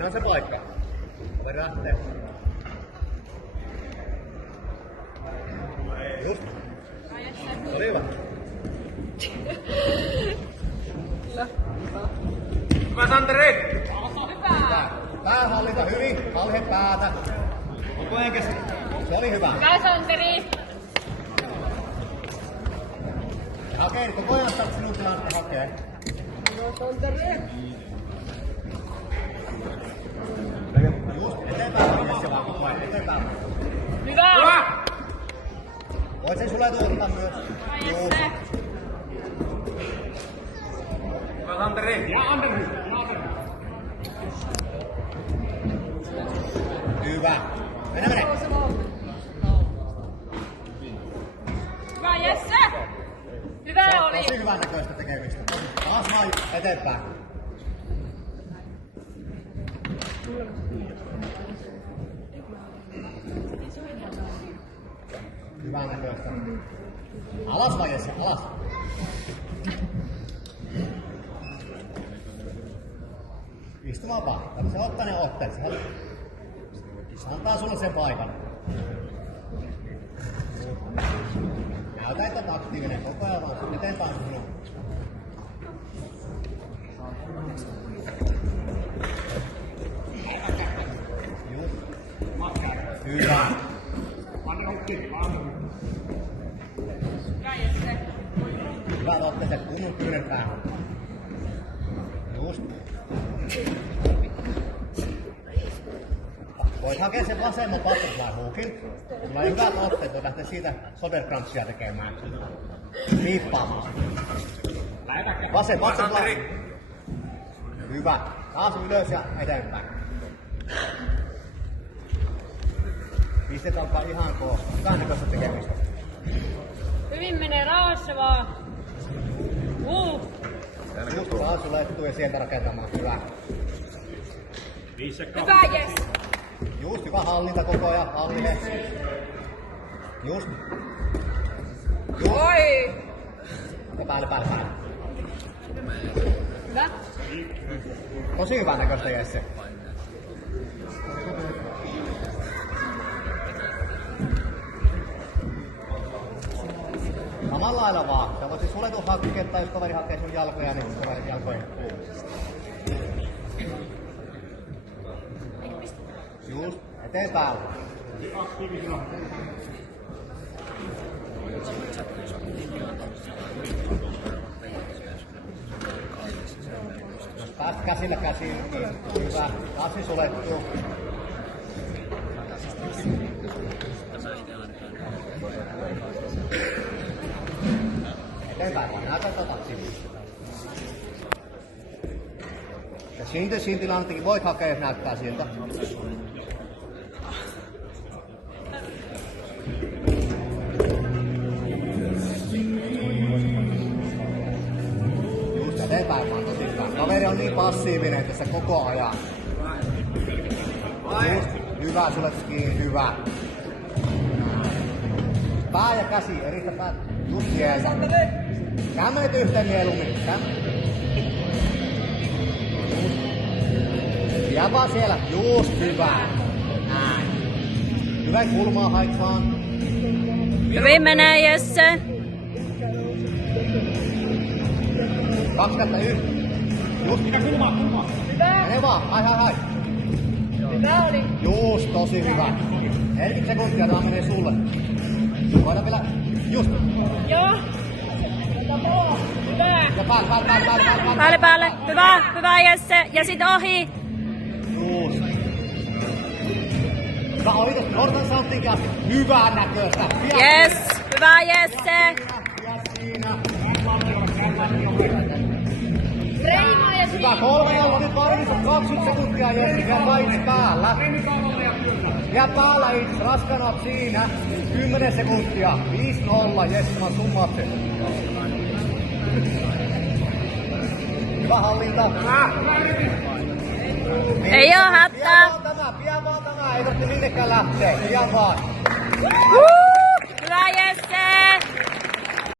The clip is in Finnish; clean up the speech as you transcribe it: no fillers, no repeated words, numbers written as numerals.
Siinä on se paikka. Overi lähtee. Just. Oli hyvä. Hyvä Santeri! Hyvä. Päähallinta hyvin. Halhe päätä. Onko enkäs? Se oli hyvä. Hyvä Santeri! Hakee, koko ajan saat sinun tilannetta hakee. Hyvä Santeri! Just eteenpäin Jesse vaan koko ajan. Eteenpäin. Hyvä! Hyvä! Voit sen sulle tuottaa myös. Just. Hyvä Santeri! Ja Andersson! Hyvä. Mene. Hyvä Jesse! Hyvä oli! Tosi hyvän näköistä tekemistä. Taas vaan eteenpäin. Hyvän näköistä. Alas vai Jesse? Alas. Istumaan vaan. Se ottaa ne otteet. Se antaa sulle sen paikan. Näytä, että on aktiivinen koko ajan vaan eteenpäin sinun. Hyvä. Hyvä Jesse! Hyvä otteet kunnon kyynel päähän. Just. Voit hakea sen vasemman butterfly hookin. Mulla on hyvät otteet, voit lähteä siitä Sodercrunchyä tekemään. Viippaamaan. Vasen butterfly. Hyvä. Taas ylös ja eteenpäin. Pistet alkaa ihan koosta. Hyvän näköistä tekemistä. Hyvin menee rauhassa vaan. Just taas sulettuu ja sieltä rakentamaan. Hyvä. Hyvä Jesse! Just hyvä hallinta koko ajan. Halline. Just. Oi! Ja päälle. Hyvä! Tosi hyvän näköistä Jesse. Samalla lailla vaan. Sä voit siis suletun hakea, tai jos kaveri hakee sun jalkoja, niin kaverin jalkoihin. Just. Eteenpäin. Päästä käsillä käsiin. Hyvä. Kasi sulettu. Eteenpäin vaan. Näytä taksi. Ja siinä tilannetkin voit hakea, jos näyttää siltä. Just eteenpäin vaan tosi hyvä. Kaveri on niin passiivinen tässä koko ajan. Just. Hyvä, sulle kiinni. Hyvä. Pää ja käsi, eristä pää. Just sieltä. Kämmenet yhteen mieluummin. Ja vaan siellä. Just hyvä. Näin. Hyvä kulmaa haikkaan. Hyvin menee Jesse! 2 kättä Just. Mitä kulmaa? Hyvä! Mene vaan. Hai. Hyvä oli! Just, tosi hyvä. 40 sekuntia, tää menee sulle. Voidaan vielä. Just. Joo! Hyvä! Ja Päälle! Hyvä Jesse! Ja sit ohi! Just. Hyvä ohitus. Norton Soundinkin asti. Hyvää näköistä. Yes! Hyvä Jesse! Siinä. Reima ja Hyvä 3 nyt varmissa 20 sekuntia Jesse. Ja kaikki päällä. Ja päällä itse. Raskana siinä. 10 sekuntia. 5-0. Jesse, mä summaat sen. Hyvä hallinta. Ei oo hätää! Pian vaan tämä. Ei tarvitse minnekään lähteä. Pian vaan.